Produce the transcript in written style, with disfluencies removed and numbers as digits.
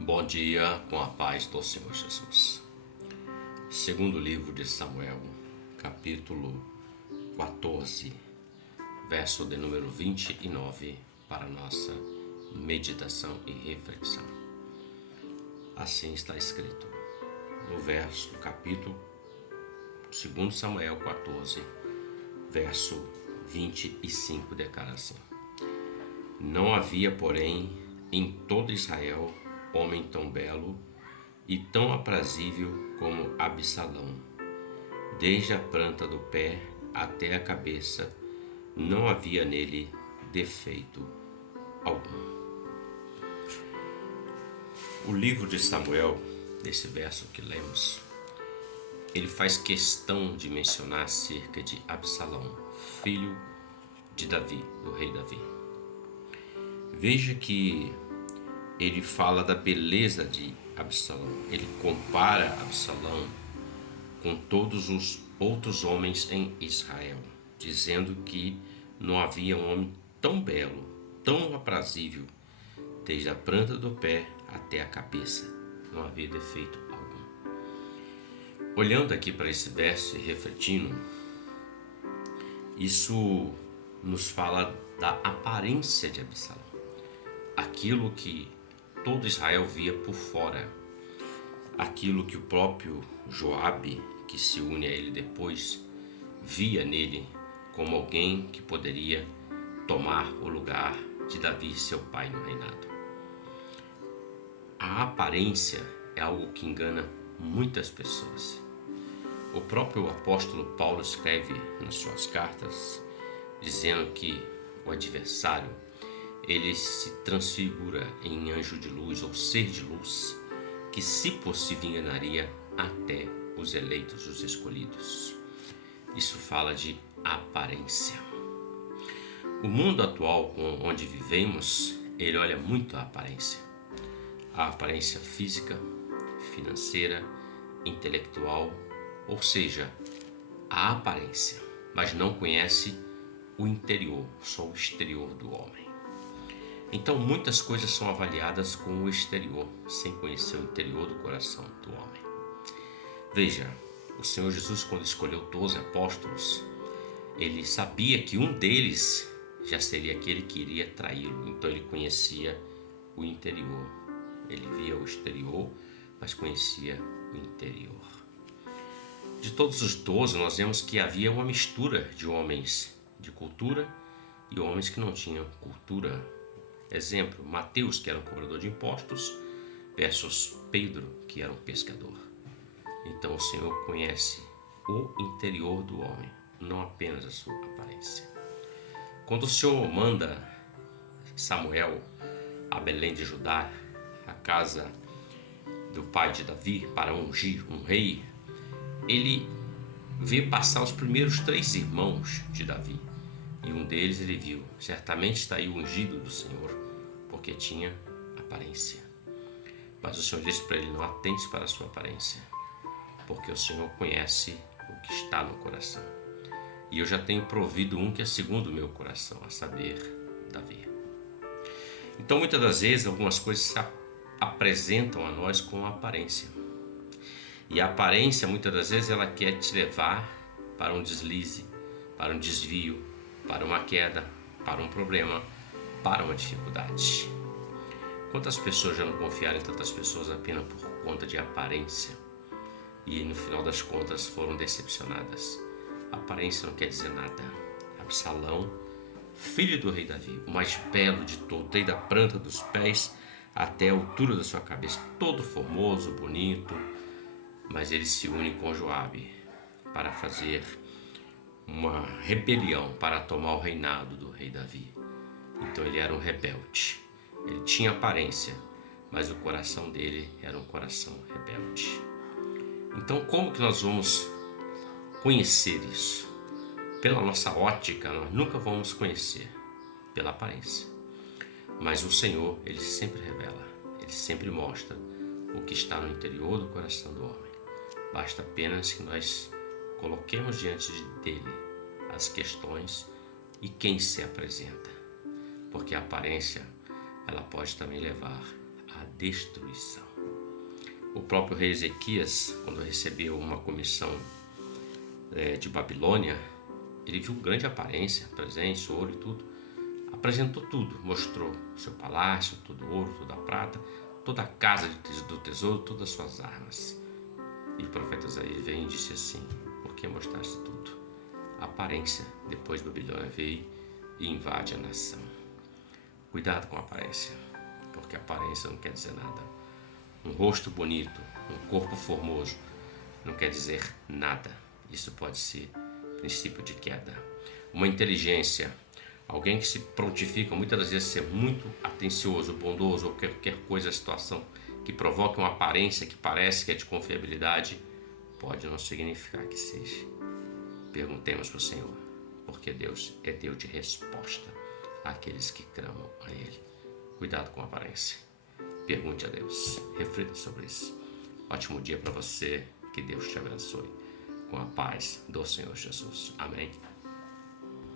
Bom dia, com a paz do Senhor Jesus. Segundo livro de Samuel, capítulo 14, verso de número 29, para nossa meditação e reflexão. Assim está escrito no verso do capítulo 2 Samuel 14, verso 25, declara assim: Não havia, porém, em todo Israel homem tão belo e tão aprazível como Absalão. Desde a planta do pé até a cabeça, não havia nele defeito algum. O livro de Samuel, nesse verso que lemos, ele faz questão de mencionar acerca de Absalão, filho de Davi, do rei Davi. Veja que ele fala da beleza de Absalão. Ele compara Absalão com todos os outros homens em Israel, dizendo que não havia um homem tão belo, tão aprazível, desde a planta do pé até a cabeça. Não havia defeito algum. Olhando aqui para esse verso e refletindo, isso nos fala da aparência de Absalão. Aquilo que todo Israel via por fora, aquilo que o próprio Joabe, que se une a ele depois, via nele como alguém que poderia tomar o lugar de Davi, seu pai, no reinado. A aparência é algo que engana muitas pessoas. O próprio apóstolo Paulo escreve nas suas cartas dizendo que o adversário ele se transfigura em anjo de luz ou ser de luz, que se possível enganaria até os eleitos, os escolhidos. Isso fala de aparência. O mundo atual onde vivemos, ele olha muito a aparência física, financeira, intelectual, ou seja, a aparência, mas não conhece o interior, só o exterior do homem. Então muitas coisas são avaliadas com o exterior, sem conhecer o interior do coração do homem. Veja, o Senhor Jesus, quando escolheu 12 apóstolos, ele sabia que um deles já seria aquele que iria traí-lo, então ele conhecia o interior. Ele via o exterior, mas conhecia o interior. De todos os 12, nós vemos que havia uma mistura de homens de cultura e homens que não tinham cultura. Exemplo, Mateus, que era um cobrador de impostos, versus Pedro, que era um pescador. Então o Senhor conhece o interior do homem, não apenas a sua aparência. Quando o Senhor manda Samuel a Belém de Judá, a casa do pai de Davi, para ungir um rei, ele vê passar os primeiros 3 irmãos de Davi. E um deles ele viu, certamente está aí o ungido do Senhor, porque tinha aparência. Mas o Senhor disse para ele: não atente para a sua aparência, porque o Senhor conhece o que está no coração. E eu já tenho provido um que é segundo o meu coração, a saber, Davi. Então muitas das vezes algumas coisas se apresentam a nós com aparência. E a aparência muitas das vezes ela quer te levar para um deslize, para um desvio, para uma queda, para um problema, para uma dificuldade. Quantas pessoas já não confiaram em tantas pessoas apenas por conta de aparência e no final das contas foram decepcionadas? A aparência não quer dizer nada. Absalão, filho do rei Davi, o mais belo de todos, desde a planta dos pés até a altura da sua cabeça, todo formoso, bonito, mas ele se une com Joabe para fazer uma rebelião para tomar o reinado do rei Davi. Então ele era um rebelde. Ele tinha aparência, mas o coração dele era um coração rebelde. Então como que nós vamos conhecer isso? Pela nossa ótica, nós nunca vamos conhecer pela aparência. Mas o Senhor, ele sempre revela, ele sempre mostra o que está no interior do coração do homem. Basta apenas que nós coloquemos diante dele as questões e quem se apresenta, porque a aparência ela pode também levar à a destruição. O próprio rei Ezequias, quando recebeu uma comissão de Babilônia, ele viu grande aparência, presentes, ouro e tudo. Apresentou tudo, mostrou seu palácio, todo o ouro, toda a prata, toda a casa do tesouro, todas as suas armas. E o profeta Isaías veio e disse assim: por que mostraste tudo? A aparência. Depois Babilônia veio e invade a nação. Cuidado com a aparência, porque a aparência não quer dizer nada. Um rosto bonito, um corpo formoso, não quer dizer nada. Isso pode ser princípio de queda. Uma inteligência, alguém que se prontifica muitas das vezes ser muito atencioso, bondoso ou qualquer coisa, situação que provoca uma aparência que parece que é de confiabilidade, pode não significar que seja. Perguntemos para o Senhor, porque Deus é Deus de resposta àqueles que clamam a Ele. Cuidado com a aparência. Pergunte a Deus, reflita sobre isso. Ótimo dia para você, que Deus te abençoe com a paz do Senhor Jesus. Amém.